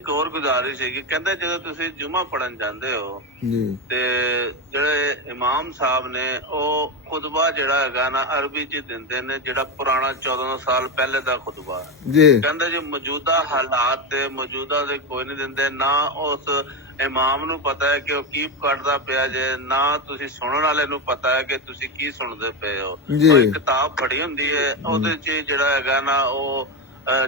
ਇੱਕ ਹੋਰ ਗੁਜ਼ਾਰਿਸ਼ ਹੈ ਕਿ ਕਹਿੰਦੇ ਜਦੋਂ ਤੁਸੀਂ ਜੁਮਾ ਪੜਨ ਜਾਂਦੇ ਹੋ ਜੀ ਤੇ ਜਿਹੜੇ ਇਮਾਮ ਸਾਹਿਬ ਨੇ ਉਹ ਖੁਤਬਾ ਜਿਹੜਾ ਹੈਗਾ ਨਾ ਅਰਬੀ ਚ ਦਿੰਦੇ ਨੇ, ਜਿਹੜਾ ਪੁਰਾਣਾ 14 ਸਾਲ ਪਹਿਲੇ ਦਾ ਖੁਤਬਾ। ਜੀ ਕਹਿੰਦੇ ਜੀ ਮੌਜੂਦਾ ਹਾਲਾਤ ਤੇ ਮੌਜੂਦਾ ਦੇ ਕੋਈ ਨਹੀਂ ਦਿੰਦੇ, ਨਾ ਉਸ ਇਮਾਮ ਨੂੰ ਪਤਾ ਹੈ ਕਿ ਉਹ ਕੀ ਕੱਢਦਾ ਪਿਆ ਜੇ, ਨਾ ਤੁਸੀਂ ਸੁਣਨ ਵਾਲੇ ਨੂੰ ਪਤਾ ਹੈ ਕਿ ਤੁਸੀਂ ਕੀ ਸੁਣਦੇ ਪਏ ਹੋ। ਜੀ ਉਹ ਇੱਕ ਕਿਤਾਬ ਫੜੀ ਹੁੰਦੀ ਹੈ, ਉਹਦੇ ਚ ਜਿਹੜਾ ਹੈਗਾ ਨਾ ਉਹ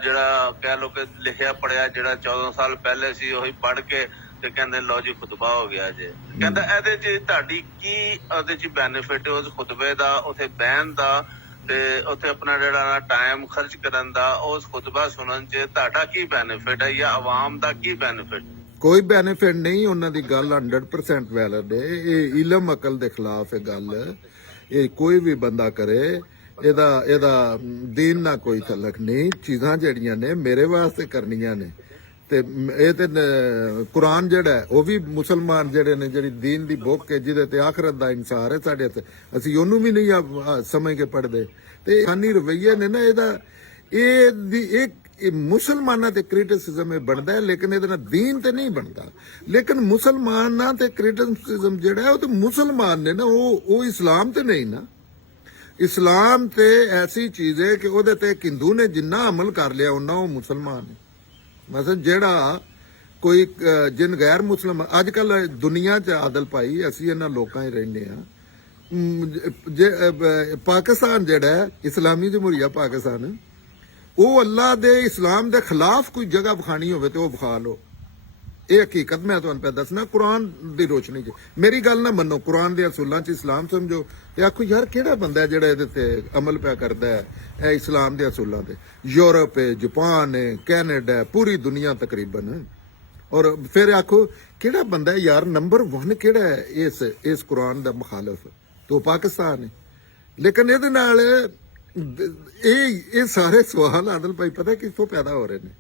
ਜਿਹੜਾ ਕਹਿ ਲੋ ਕਿ ਲਿਖਿਆ ਪੜਿਆ ਜਿਹੜਾ 14 ਸਾਲ ਪਹਿਲੇ ਸੀ ਉਹੀ ਪੜ੍ਹ ਕੇ ਤੇ ਕਹਿੰਦੇ ਲਓ ਜੀ ਖੁਤਬਾ ਹੋ ਗਿਆ ਜੇ। ਕਹਿੰਦਾ ਇਹਦੇ ਚ ਤੁਹਾਡੀ ਕੀ ਉਹਦੇ ਚ ਬੈਨੀਫਿਟ ਉਸ ਖੁਤਬੇ ਦਾ, ਉੱਥੇ ਬਹਿਣ ਦਾ ਤੇ ਉੱਥੇ ਆਪਣਾ ਜਿਹੜਾ ਨਾ ਟਾਈਮ ਖਰਚ ਕਰਨ ਦਾ, ਉਸ ਖੁਤਬਾ ਸੁਣਨ ਚ ਤੁਹਾਡਾ ਕੀ ਬੈਨੀਫਿਟ ਹੈ ਜਾਂ ਆਵਾਮ ਦਾ ਕੀ ਬੈਨੀਫਿਟ? ਕੋਈ ਬੈਨੀਫਿਟ ਨਹੀਂ। ਉਹਨਾਂ ਦੀ ਗੱਲ 100% ਵੈਲਿਡ ਹੈ। ਇਹ ਇਲਮ ਅਕਲ ਦੇ ਖਿਲਾਫ ਹੈ ਗੱਲ। ਇਹ ਕੋਈ ਵੀ ਬੰਦਾ ਕਰੇ, ਇਹਦਾ ਦੀਨ ਨਾਲ ਕੋਈ ਤਲਕ ਨਹੀਂ। ਚੀਜ਼ਾਂ ਜਿਹੜੀਆਂ ਨੇ ਮੇਰੇ ਵਾਸਤੇ ਕਰਨੀਆਂ ਨੇ ਤੇ ਇਹ ਤੇ ਕੁਰਾਨ ਜਿਹੜਾ ਉਹ ਵੀ ਮੁਸਲਮਾਨ ਜਿਹੜੇ ਨੇ, ਜਿਹੜੀ ਦੀਨ ਦੀ ਬੁੱਕ ਹੈ ਜਿਹਦੇ ਤੇ ਆਖਰਤ ਦਾ ਇਨਸਾਰ ਹੈ ਸਾਡੇ ਤੇ, ਅਸੀਂ ਉਹਨੂੰ ਵੀ ਨਹੀਂ ਸਮਝ ਕੇ ਪੜ੍ਹਦੇ। ਤੇ ਖਾਨੀ ਰਵਈਏ ਨੇ ਨਾ ਇਹਦਾ, ਇਹ ਮੁਸਲਮਾਨਾਂ ਤੇ ਕ੍ਰਿਟਿਸਿਜ਼ਮ ਇਹ ਬਣਦਾ ਹੈ, ਲੇਕਿਨ ਇਹਦੇ ਨਾਲ ਦੀਨ ਤੇ ਨਹੀਂ ਬਣਦਾ। ਲੇਕਿਨ ਮੁਸਲਮਾਨਾਂ ਤੇ ਕ੍ਰਿਟਿਸਿਜ਼ਮ ਜਿਹੜਾ ਹੈ ਉਹ ਤੇ ਮੁਸਲਮਾਨ ਨੇ ਨਾ, ਉਹ ਇਸਲਾਮ ਤੇ ਨਹੀਂ ਨਾ। ਇਸਲਾਮ ਤੇ ਐਸੀ ਚੀਜ਼ ਹੈ ਕਿ ਉਹਦੇ ਤੇ ਹਿੰਦੂ ਨੇ ਜਿੰਨਾ ਅਮਲ ਕਰ ਲਿਆ ਉਹਨਾਂ ਉਹ ਮੁਸਲਮਾਨ ਹੈ। ਮਸਲ ਜਿਹੜਾ ਕੋਈ ਜਿਨ ਗੈਰ ਮੁਸਲਮਾਨ ਅੱਜ ਕੱਲ ਦੁਨੀਆ 'ਚ ਆਦਲ ਭਾਈ, ਅਸੀਂ ਇਹਨਾਂ ਲੋਕਾਂ 'ਚ ਰਹਿੰਦੇ ਆ। ਪਾਕਿਸਤਾਨ ਜਿਹੜਾ ਹੈ ਇਸਲਾਮੀ ਜਮਹੂਰੀਆ ਪਾਕਿਸਤਾਨ, ਉਹ ਅੱਲਾ ਦੇ ਇਸਲਾਮ ਦੇ ਖਿਲਾਫ ਕੋਈ ਜਗ੍ਹਾ ਵਿਖਾਣੀ ਹੋਵੇ ਤੇ ਉਹ ਵਿਖਾ ਲਓ। ਇਹ ਹਕੀਕਤ ਮੈਂ ਤੁਹਾਨੂੰ ਪੈ ਦੱਸਣਾ ਕੁਰਾਨ ਦੀ ਰੋਸ਼ਨੀ 'ਚ। ਮੇਰੀ ਗੱਲ ਨਾ ਮੰਨੋ, ਕੁਰਾਨ ਦੇ ਅਸੂਲਾਂ 'ਚ ਇਸਲਾਮ ਸਮਝੋ ਤੇ ਆਖੋ ਯਾਰ ਕਿਹੜਾ ਬੰਦਾ ਜਿਹੜਾ ਇਹਦੇ ਤੇ ਅਮਲ ਪਿਆ ਕਰਦਾ ਹੈ ਇਹ ਇਸਲਾਮ ਦੇ ਅਸੂਲਾਂ ਤੇ। ਯੂਰਪ ਹੈ, ਜਾਪਾਨ ਹੈ, ਕੈਨੇਡਾ ਹੈ, ਪੂਰੀ ਦੁਨੀਆ ਤਕਰੀਬਨ। ਔਰ ਫਿਰ ਆਖੋ ਕਿਹੜਾ ਬੰਦਾ ਯਾਰ ਨੰਬਰ 1 ਕਿਹੜਾ ਹੈ ਇਸ ਕੁਰਾਨ ਦਾ ਮੁਖਾਲਫ, ਤੇ ਉਹ ਪਾਕਿਸਤਾਨ ਹੈ। ਲੇਕਿਨ ਇਹਦੇ ਨਾਲ ਇਹ ਸਾਰੇ ਸਵਾਲ ਆਦਲ ਭਾਈ ਪਤਾ ਕਿੱਥੋਂ ਪੈਦਾ ਹੋ ਰਹੇ ਨੇ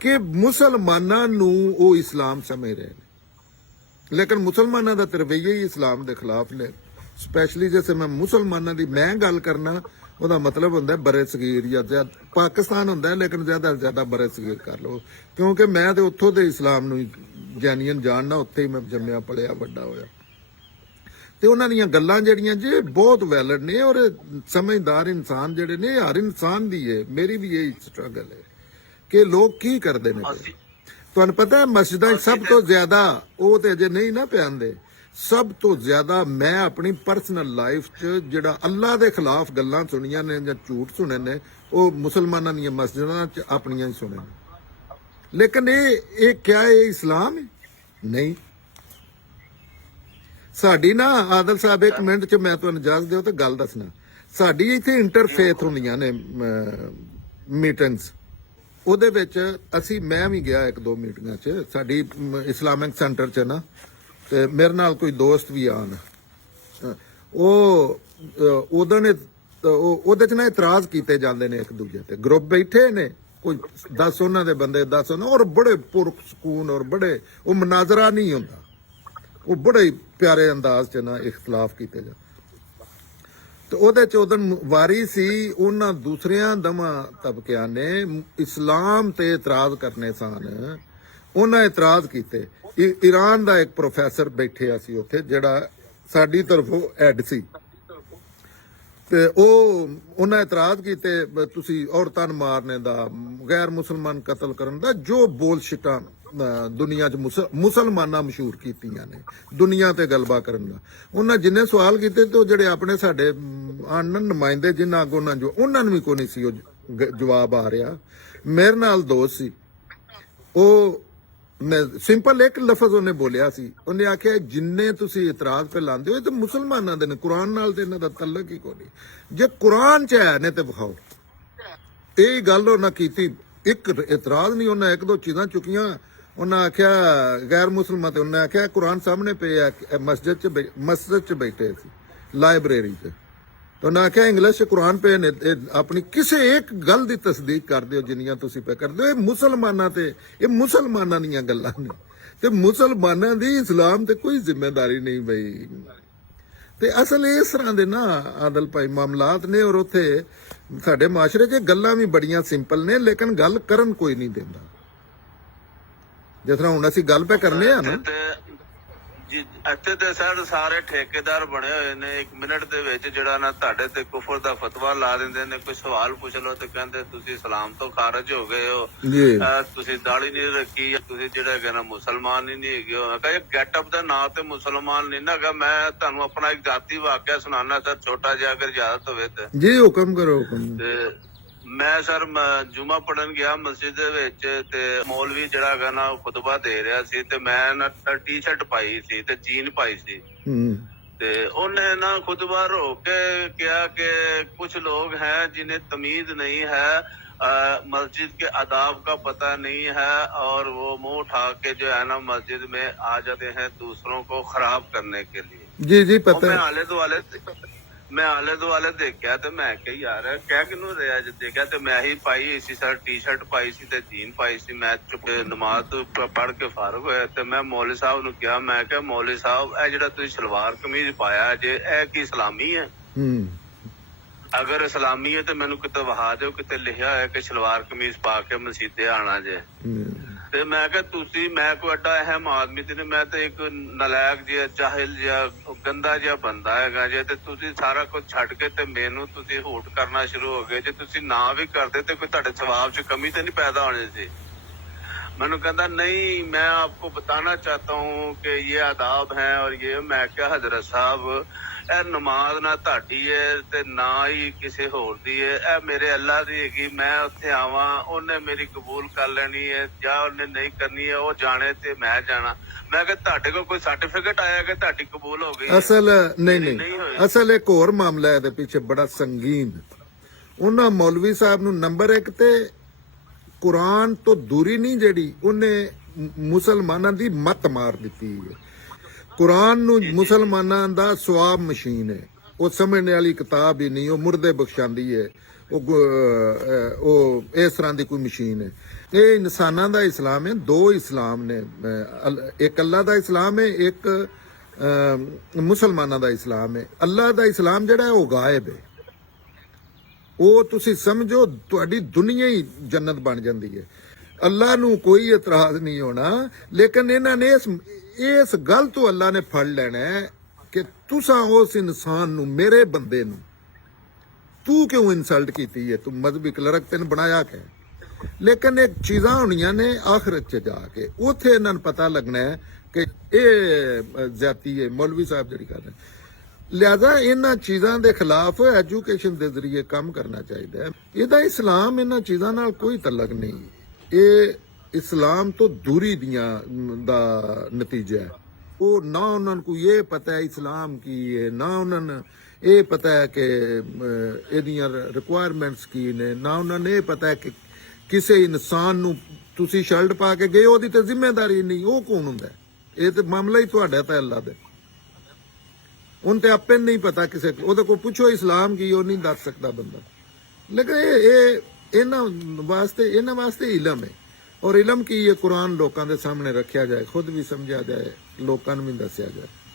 ਕਿ ਮੁਸਲਮਾਨਾਂ ਨੂੰ ਉਹ ਇਸਲਾਮ ਸਮਝ ਰਹੇ ਨੇ, ਲੇਕਿਨ ਮੁਸਲਮਾਨਾਂ ਦਾ ਰਵੱਈਆ ਹੀ ਇਸਲਾਮ ਦੇ ਖਿਲਾਫ ਨੇ। ਸਪੈਸ਼ਲੀ ਜੈਸੇ ਮੈਂ ਮੁਸਲਮਾਨਾਂ ਦੀ ਮੈਂ ਗੱਲ ਕਰਨਾ, ਉਹਦਾ ਮਤਲਬ ਹੁੰਦਾ ਬਰੇ ਸਗੀਰ ਜਾਂ ਪਾਕਿਸਤਾਨ ਹੁੰਦਾ, ਲੇਕਿਨ ਜ਼ਿਆਦਾ ਤੋਂ ਜ਼ਿਆਦਾ ਬਰੇ ਸਗੀਰ ਕਰ ਲਓ, ਕਿਉਂਕਿ ਮੈਂ ਤੇ ਉੱਥੋਂ ਦੇ ਇਸਲਾਮ ਨੂੰ ਜੈਨੀਅਨ ਜਾਣਨਾ, ਉੱਥੇ ਹੀ ਮੈਂ ਜੰਮਿਆ ਪਲਿਆ ਵੱਡਾ ਹੋਇਆ। ਤੇ ਉਹਨਾਂ ਦੀਆਂ ਗੱਲਾਂ ਜਿਹੜੀਆਂ ਜੇ ਬਹੁਤ ਵੈਲਿਡ ਨੇ, ਔਰ ਸਮਝਦਾਰ ਇਨਸਾਨ ਜਿਹੜੇ ਨੇ, ਹਰ ਇਨਸਾਨ ਦੀ ਹੈ, ਮੇਰੀ ਵੀ ਇਹੀ ਸਟਰਗਲ ਹੈ ਕਿ ਲੋਕ ਕੀ ਕਰਦੇ ਨੇ। ਤੁਹਾਨੂੰ ਪਤਾ ਹੈ ਮਸਜਿਦਾਂ ਸਭ ਤੋਂ ਜ਼ਿਆਦਾ, ਉਹ ਤੇ ਅਜੇ ਨਹੀਂ ਨਾ ਪਿਆਂਦੇ, ਸਭ ਤੋਂ ਜ਼ਿਆਦਾ ਮੈਂ ਆਪਣੀ ਪਰਸਨਲ ਲਾਈਫ 'ਚ ਜਿਹੜਾ ਅੱਲਾ ਦੇ ਖਿਲਾਫ ਗੱਲਾਂ ਸੁਣੀਆਂ ਨੇ ਜਾਂ ਝੂਠ ਸੁਣੇ ਨੇ, ਉਹ ਮੁਸਲਮਾਨਾਂ ਦੀਆਂ ਮਸਜਿਦਾਂ 'ਚ ਆਪਣੀਆਂ ਹੀ ਸੁਣੇ ਨੇ। ਲੇਕਿਨ ਇਹ ਕਿਆ ਇਹ ਇਸਲਾਮ ਹੈ? ਨਹੀਂ। ਸਾਡੀ ਨਾ ਆਦਲ ਸਾਹਿਬ ਇੱਕ ਮਿੰਟ 'ਚ ਮੈਂ ਤੁਹਾਨੂੰ ਇਜਾਜ਼ਤ ਦਿਓ ਤੇ ਗੱਲ ਦੱਸਣਾ। ਸਾਡੀ ਇੱਥੇ ਇੰਟਰਫੇਥ ਹੁੰਦੀਆਂ ਨੇ ਮੀਟਿੰਗਸ, ਉਹਦੇ ਵਿੱਚ ਮੈਂ ਵੀ ਗਿਆ 1-2 ਮੀਟਿੰਗਾਂ 'ਚ ਸਾਡੀ ਇਸਲਾਮਿਕ ਸੈਂਟਰ 'ਚ ਨਾ, ਤੇ ਮੇਰੇ ਨਾਲ ਕੋਈ ਦੋਸਤ ਵੀ ਆਣ, ਉਹਦੇ 'ਚ ਨਾ ਇਤਰਾਜ਼ ਕੀਤੇ ਜਾਂਦੇ ਨੇ ਇੱਕ ਦੂਜੇ ਤੇ। ਗਰੁੱਪ ਬੈਠੇ ਨੇ, ਕੋਈ 10 ਉਹਨਾਂ ਦੇ ਬੰਦੇ, 10 ਉਹਨਾਂ, ਔਰ ਬੜੇ ਪੁਰਸਕੂਨ ਔਰ ਬੜੇ, ਉਹ ਮਨਾਜ਼ਰਾ ਨਹੀਂ ਹੁੰਦਾ, ਉਹ ਬੜੇ ਪਿਆਰੇ ਅੰਦਾਜ਼ 'ਚ ਨਾ ਇਖਤਲਾਫ ਕੀਤੇ ਜਾਂਦੇ। ਤੇ ਉਹਦੇ 'ਚ ਉਦੋਂ ਵਾਰੀ ਸੀ ਉਹਨਾਂ ਦੂਸਰਿਆਂ ਦਮਾ ਤਬਕਿਆਂ ਨੇ ਇਸਲਾਮ ਤੇ ਇਤਰਾਜ਼ ਕਰਨੇ ਸਨ, ਉਹਨਾਂ ਇਤਰਾਜ਼ ਕੀਤੇ। ਈਰਾਨ ਦਾ ਇੱਕ ਪ੍ਰੋਫੈਸਰ ਬੈਠਿਆ ਸੀ ਉੱਥੇ ਜਿਹੜਾ ਸਾਡੀ ਤਰਫੋਂ ਹੈਡ ਸੀ, ਤੇ ਉਹਨਾਂ ਇਤਰਾਜ਼ ਕੀਤੇ ਤੁਸੀਂ ਔਰਤਾਂ ਨੂੰ ਮਾਰਨੇ ਦਾ, ਗੈਰ ਮੁਸਲਮਾਨ ਕਤਲ ਕਰਨ ਦਾ, ਜੋ ਬੋਲਸ਼ਿਟਾਂ ਦੁਨੀਆ 'ਚ ਮੁਸਲਮਾਨਾਂ ਮਸ਼ਹੂਰ ਕੀਤੀਆਂ ਨੇ ਦੁਨੀਆ ਤੇ ਗਲਬਾ ਕਰਨ ਦਾ। ਉਹਨਾਂ ਜਿੰਨੇ ਸਵਾਲ ਕੀਤੇ ਤੇ ਉਹ ਜਿਹੜੇ ਆਪਣੇ ਸਾਡੇ ਨੁਮਾਇੰਦੇ ਜਿਨ੍ਹਾਂ ਅੱਗੋਂ ਉਹਨਾਂ ਨੂੰ ਵੀ ਕੋਈ ਨਹੀਂ ਸੀ ਉਹ ਜਵਾਬ ਆ ਰਿਹਾ। ਮੇਰੇ ਨਾਲ ਦੋਸਤ ਸੀ, ਉਹ ਸਿੰਪਲ ਇੱਕ ਲਫ਼ਜ਼ ਉਹਨੇ ਬੋਲਿਆ ਸੀ, ਉਹਨੇ ਆਖਿਆ ਜਿੰਨੇ ਤੁਸੀਂ ਇਤਰਾਜ਼ ਤੇ ਲਾਉਂਦੇ ਹੋ ਇਹ ਤਾਂ ਮੁਸਲਮਾਨਾਂ ਦੇ ਨੇ, ਕੁਰਾਨ ਨਾਲ ਤੇ ਇਹਨਾਂ ਦਾ ਤਲਕ ਹੀ ਕੋਈ ਨਹੀਂ। ਜੇ ਕੁਰਾਨ 'ਚ ਹੈ ਨੇ ਤੇ ਵਿਖਾਓ। ਇਹ ਗੱਲ ਉਹਨਾਂ ਕੀਤੀ, ਇੱਕ ਇਤਰਾਜ਼ ਨਹੀਂ, ਉਹਨਾਂ 1-2 ਚੀਜ਼ਾਂ ਚੁੱਕੀਆਂ। ਉਹਨਾਂ ਆਖਿਆ ਗੈਰ ਮੁਸਲਮਾਨ, ਤੇ ਉਹਨੇ ਆਖਿਆ ਕੁਰਾਨ ਸਾਹਮਣੇ ਪਏ ਆ, ਮਸਜਿਦ 'ਚ ਬੈਠੇ ਸੀ, ਲਾਇਬ੍ਰੇਰੀ 'ਚ। ਤਾਂ ਉਹਨਾਂ ਆਖਿਆ ਇੰਗਲਿਸ਼ 'ਚ ਕੁਰਾਨ ਪਏ ਨੇ, ਆਪਣੀ ਕਿਸੇ ਇੱਕ ਗੱਲ ਦੀ ਤਸਦੀਕ ਕਰਦੇ ਹੋ ਜਿੰਨੀਆਂ ਤੁਸੀਂ ਪੇ ਕਰਦੇ ਹੋ। ਇਹ ਮੁਸਲਮਾਨਾਂ ਦੀਆਂ ਗੱਲਾਂ ਨੇ, ਤੇ ਮੁਸਲਮਾਨਾਂ ਦੀ ਇਸਲਾਮ ਤੇ ਕੋਈ ਜ਼ਿੰਮੇਵਾਰੀ ਨਹੀਂ ਬਈ। ਤੇ ਅਸਲ ਇਸ ਤਰ੍ਹਾਂ ਦੇ ਨਾ ਆਦਲ ਭਾਈ ਮਾਮਲਾਤ ਨੇ, ਔਰ ਉੱਥੇ ਸਾਡੇ ਮਾਸ਼ਰੇ 'ਚ ਗੱਲਾਂ ਵੀ ਬੜੀਆਂ ਸਿੰਪਲ ਨੇ, ਲੇਕਿਨ ਗੱਲ ਕਰਨ ਕੋਈ ਨਹੀਂ ਦਿੰਦਾ। ਜਿਸ ਤਰ੍ਹਾਂ ਹੁਣ ਅਸੀਂ ਗੱਲ ਪੇ ਕਰਨੇ ਆ ਨਾ, ਜੀ ਇੱਥੇ ਤੇ ਸਰ ਸਾਰੇ ਠੇਕੇਦਾਰ ਬਣੇ ਹੋਏ ਨੇ। 1 ਮਿੰਟ ਦੇ ਵਿੱਚ ਜਿਹੜਾ ਨਾ ਤੁਹਾਡੇ ਤੇ ਕੁਫਰ ਦਾ ਫਤਵਾ ਲਾ ਦਿੰਦੇ ਨੇ। ਕੋਈ ਸਵਾਲ ਪੁੱਛ ਲਓ ਤੇ ਕਹਿੰਦੇ ਤੁਸੀਂ ਇਸਲਾਮ ਤੋਂ ਖਾਰਜ ਹੋ ਗਏ ਹੋ, ਜੀ ਤੁਸੀਂ ਦਾੜੀ ਨਹੀਂ ਰੱਖੀ, ਜਾਂ ਤੁਸੀਂ ਜਿਹੜਾ ਹੈਗਾ ਨਾ ਮੁਸਲਮਾਨ ਹੀ ਨਹੀਂ ਹੈਗੇ ਹੋ। ਮੈਂ ਕਿਹਾ ਗੈਟਅਪ ਦਾ ਨਾਂ ਤੇ ਮੁਸਲਮਾਨ ਨਹੀਂ ਨਾ ਹੈਗਾ। ਮੈਂ ਤੁਹਾਨੂੰ ਆਪਣਾ ਇੱਕ ਜਾਤੀ ਵਾਕਿਆ ਸੁਣਾਉਣਾ ਸਰ, ਛੋਟਾ ਜਿਹਾ, ਅਗਰ ਇਜਾਜ਼ਤ ਹੋਵੇ ਤੇ। ਜੀ ਹੁਕਮ ਕਰੋ, ਹੁਕਮ। ਤੇ ਮੈਂ ਸਰ ਜੁਮਾ ਪੜਨ ਗਿਆ ਮਸਜਿਦ ਦੇ ਵਿੱਚ, ਤੇ ਮੌਲਵੀ ਜਿਹੜਾ ਹੈਗਾ ਨਾ ਉਹ ਖੁਤਬਾ ਦੇ ਰਿਹਾ ਸੀ, ਤੇ ਮੈਂ ਨਾ ਟੀ-ਸ਼ਰਟ ਪਾਈ ਸੀ ਤੇ ਜੀਨ ਪਾਈ ਸੀ। ਤੇ ਉਹਨੇ ਨਾ ਖੁਤਬਾ ਰੋਕ ਕੇ ਕਿਹਾ ਕਿ कुछ लोग हैं जिन्हें तमीज नहीं है, मस्जिद के आदाब का पता नहीं है, और वो मुंह उठा के जो है ना मस्जिद में आ जाते हैं दूसरों को खराब करने के लिए। जी जी और पता मैं है। आले दुआले देखा ਤੇ ਮੈਂ ਕਿਹਾ ਯਾਰ ਕਹਿ ਕਿਨੂੰ ਰਿਹਾ। ਜਦ ਦੇਖਿਆ ਤੇ ਮੈਂ ਹੀ ਪਾਈ ਸੀ ਸਰ, ਟੀ-ਸ਼ਰਟ ਪਾਈ ਸੀ ਤੇ ਜੀਨ ਪਾਈ ਸੀ। ਮੈਂ ਚੁੱਪ ਨਮਾਜ਼ ਪੜ੍ਹ ਕੇ ਫਾਰਗ ਹੋਇਆ ਤੇ ਮੈਂ ਮੌਲਵੀ ਸਾਹਿਬ ਨੂੰ ਕਿਹਾ, ਮੈਂ ਕਿਹਾ ਮੌਲਵੀ ਸਾਹਿਬ ਇਹ ਜਿਹੜਾ ਤੁਸੀਂ ਸਲਵਾਰ ਕਮੀਜ਼ ਪਾਇਆ ਜੇ ਇਹ ਕੀ ਇਸਲਾਮੀ ਹੈ? ਅਗਰ ਇਸਲਾਮੀ ਹੈ ਤੇ ਮੈਨੂੰ ਕਿਤੇ ਵਹਾ ਦਿਓ, ਕਿਤੇ ਲਿਖਿਆ ਹੋਇਆ ਕਿ ਸਲਵਾਰ ਕਮੀਜ਼ ਪਾ ਕੇ ਮਸਜਿਦੇ ਆਣਾ ਜੇ। ਤੇ ਮੈਂ ਕਿਹਾ ਤੁਸੀਂ, ਮੈਂ ਕੋਈ ਐਡਾ ਅਹਿਮ ਆਦਮੀ ਤੇ ਨਹੀਂ, ਮੈਂ ਤੇ ਇੱਕ ਨਲਾਇਕ ਜਿਹਾ, ਜਾਹਿਲ ਜਿਹਾ, ਗੰਦਾ ਜਿਹਾ ਬੰਦਾ ਹੈਗਾ ਜੇ। ਤੇ ਤੁਸੀਂ ਸਾਰਾ ਕੁਝ ਛੱਡ ਕੇ ਤੇ ਮੈਨੂੰ ਤੁਸੀਂ ਹੂਟ ਕਰਨਾ ਸ਼ੁਰੂ ਹੋ ਗਏ। ਜੇ ਤੁਸੀਂ ਨਾ ਵੀ ਕਰਦੇ ਤੇ ਕੋਈ ਤੁਹਾਡੇ ਸਵਾਬ 'ਚ ਕਮੀ ਤੇ ਨਹੀਂ ਪੈਦਾ ਹੋਣੀ ਸੀ। मैंने कहता नहीं, मैं आपको बताना चाहता हूँ कि ये आदाब हैं और ये। मैं क्या हजरत साहब ਇਹ ਨਮਾਜ਼ ਨਾ ਤੁਹਾਡੀ ਹੈ ਤੇ ਨਾ ਹੀ ਕਿਸੇ ਹੋਰ ਦੀ ਹੈ, ਇਹ ਮੇਰੇ ਅੱਲਾ ਦੀ ਹੈਗੀ। ਮੈਂ ਉੱਥੇ ਆਵਾਂ, ਉਹਨੇ ਮੇਰੀ ਕਬੂਲ ਕਰ ਲੈਣੀ ਹੈ ਜਾਂ ਉਹਨੇ ਨਹੀਂ ਕਰਨੀ ਹੈ, ਉਹ ਜਾਣੇ ਤੇ ਮੈਂ ਜਾਣਾ। ਮੈਂ ਕਿਹਾ ਤੁਹਾਡੇ ਕੋਲ ਕੋਈ ਸਰਟੀਫਿਕੇਟ ਆਇਆ ਕਿ ਤੁਹਾਡੀ ਕਬੂਲ ਹੋ ਗਈ? ਅਸਲ ਨਹੀਂ, ਅਸਲ ਇੱਕ ਹੋਰ ਮਾਮਲਾ ਇਹਦੇ ਪਿੱਛੇ ਬੜਾ ਸੰਗੀਨ। ਉਹਨਾਂ ਮੌਲਵੀ ਸਾਹਿਬ ਨੂੰ ਨੰਬਰ 1 ਤੇ ਕੁਰਾਨ ਤੋਂ ਦੂਰੀ ਨਹੀਂ ਜਿਹੜੀ ਉਹਨੇ ਮੁਸਲਮਾਨਾਂ ਦੀ ਮੱਤ ਮਾਰ ਦਿੱਤੀ ਹੈ। ਕੁਰਾਨ ਨੂੰ ਮੁਸਲਮਾਨਾਂ ਦਾ ਸਵਾਬ ਮਸ਼ੀਨ ਹੈ, ਉਹ ਸਮਝਣ ਵਾਲੀ ਕਿਤਾਬ ਹੀ ਨਹੀਂ, ਉਹ ਮੁਰਦੇ ਬਖਸ਼ਾਂਦੀ ਹੈ, ਉਹ ਇਸ ਤਰ੍ਹਾਂ ਦੀ ਕੋਈ ਮਸ਼ੀਨ ਹੈ। ਇਹ ਇਨਸਾਨਾਂ ਦਾ ਇਸਲਾਮ ਹੈ। 2 ਇਸਲਾਮ ਨੇ, ਇੱਕ ਅੱਲਾ ਦਾ ਇਸਲਾਮ ਹੈ, ਇੱਕ ਮੁਸਲਮਾਨਾਂ ਦਾ ਇਸਲਾਮ ਹੈ। ਅੱਲਾ ਦਾ ਇਸਲਾਮ ਜਿਹੜਾ ਉਹ ਗਾਇਬ ਹੈ, ਉਹ ਤੁਸੀਂ ਸਮਝੋ ਤੁਹਾਡੀ ਦੁਨੀਆ ਹੀ ਜੰਨਤ ਬਣ ਜਾਂਦੀ ਹੈ। ਅੱਲਾ ਨੂੰ ਕੋਈ ਇਤਰਾਜ਼ ਨਹੀਂ ਹੋਣਾ, ਲੇਕਿਨ ਇਹਨਾਂ ਨੇ ਇਸ ਗੱਲ ਤੋਂ ਅੱਲਾ ਨੇ ਫੜ ਲੈਣਾ ਕਿ ਤੁਸਾਂ ਉਸ ਇਨਸਾਨ ਨੂੰ, ਮੇਰੇ ਬੰਦੇ ਨੂੰ ਤੂੰ ਕਿਉਂ ਇਨਸਲਟ ਕੀਤੀ ਹੈ? ਤੂੰ ਮਜ਼ਹਬੀ ਕਲਰਕ ਤੈਨੂੰ ਬਣਾਇਆ ਕਿ? ਲੇਕਿਨ ਇਹ ਚੀਜ਼ਾਂ ਹੋਣੀਆਂ ਨੇ ਆਖਰਤ 'ਚ ਜਾ ਕੇ, ਉੱਥੇ ਇਹਨਾਂ ਨੂੰ ਪਤਾ ਲੱਗਣਾ ਹੈ ਕਿ ਇਹ ਜ਼ਿਆਦਤੀ ਹੈ ਮੌਲਵੀ ਸਾਹਿਬ ਜਿਹੜੀ ਕਰ ਰਹੇ। ਲਿਹਾਜ਼ਾ ਇਹਨਾਂ ਚੀਜ਼ਾਂ ਦੇ ਖਿਲਾਫ ਐਜੂਕੇਸ਼ਨ ਦੇ ਜ਼ਰੀਏ ਕੰਮ ਕਰਨਾ ਚਾਹੀਦਾ ਹੈ। ਇਹਦਾ ਇਸਲਾਮ ਇਹਨਾਂ ਚੀਜ਼ਾਂ ਨਾਲ ਕੋਈ ਤਲਕ ਨਹੀਂ, ਇਹ ਇਸਲਾਮ ਤੋਂ ਦੂਰੀ ਦੀਆਂ ਦਾ ਨਤੀਜਾ ਹੈ। ਉਹ ਨਾ ਉਹਨਾਂ ਨੂੰ ਕੋਈ ਇਹ ਪਤਾ ਹੈ ਇਸਲਾਮ ਕੀ ਹੈ, ਨਾ ਉਹਨਾਂ ਨੂੰ ਇਹ ਪਤਾ ਹੈ ਕਿ ਇਹਦੀਆਂ ਰਿਕੁਆਇਰਮੈਂਟਸ ਕੀ ਨੇ, ਨਾ ਉਹਨਾਂ ਨੂੰ ਇਹ ਪਤਾ ਹੈ ਕਿ ਕਿਸੇ ਇਨਸਾਨ ਨੂੰ ਤੁਸੀਂ ਸ਼ਰਟ ਪਾ ਕੇ ਗਏ ਉਹਦੀ ਤੇ ਜ਼ਿੰਮੇਵਾਰੀ ਨਹੀਂ, ਉਹ ਕੌਣ ਹੁੰਦਾ? ਇਹ ਤੇ ਮਾਮਲਾ ਹੀ ਤੁਹਾਡਾ ਤਾਂ ਅੱਲਾ ਦਾ। ਉਹਨ ਤੇ ਆਪੇ ਨਹੀਂ ਪਤਾ ਕਿਸੇ ਉਹਦੇ ਕੋਲ ਪੁੱਛੋ ਇਸਲਾਮ ਕੀ, ਉਹ ਨਹੀਂ ਦੱਸ ਸਕਦਾ ਬੰਦਾ। ਲੇਕਿਨ ਇਹ ਇਹਨਾਂ ਵਾਸਤੇ ਇਲਮ ਹੈ, ਔਰ ਇਲਮ ਕੀ ਇਹ ਕੁਰਾਨ ਲੋਕਾਂ ਦੇ ਸਾਹਮਣੇ ਰੱਖਿਆ ਜਾਏ, ਖੁਦ ਵੀ ਸਮਝਿਆ ਜਾਏ, ਲੋਕਾਂ ਨੂੰ ਵੀ ਦੱਸਿਆ ਜਾਏ।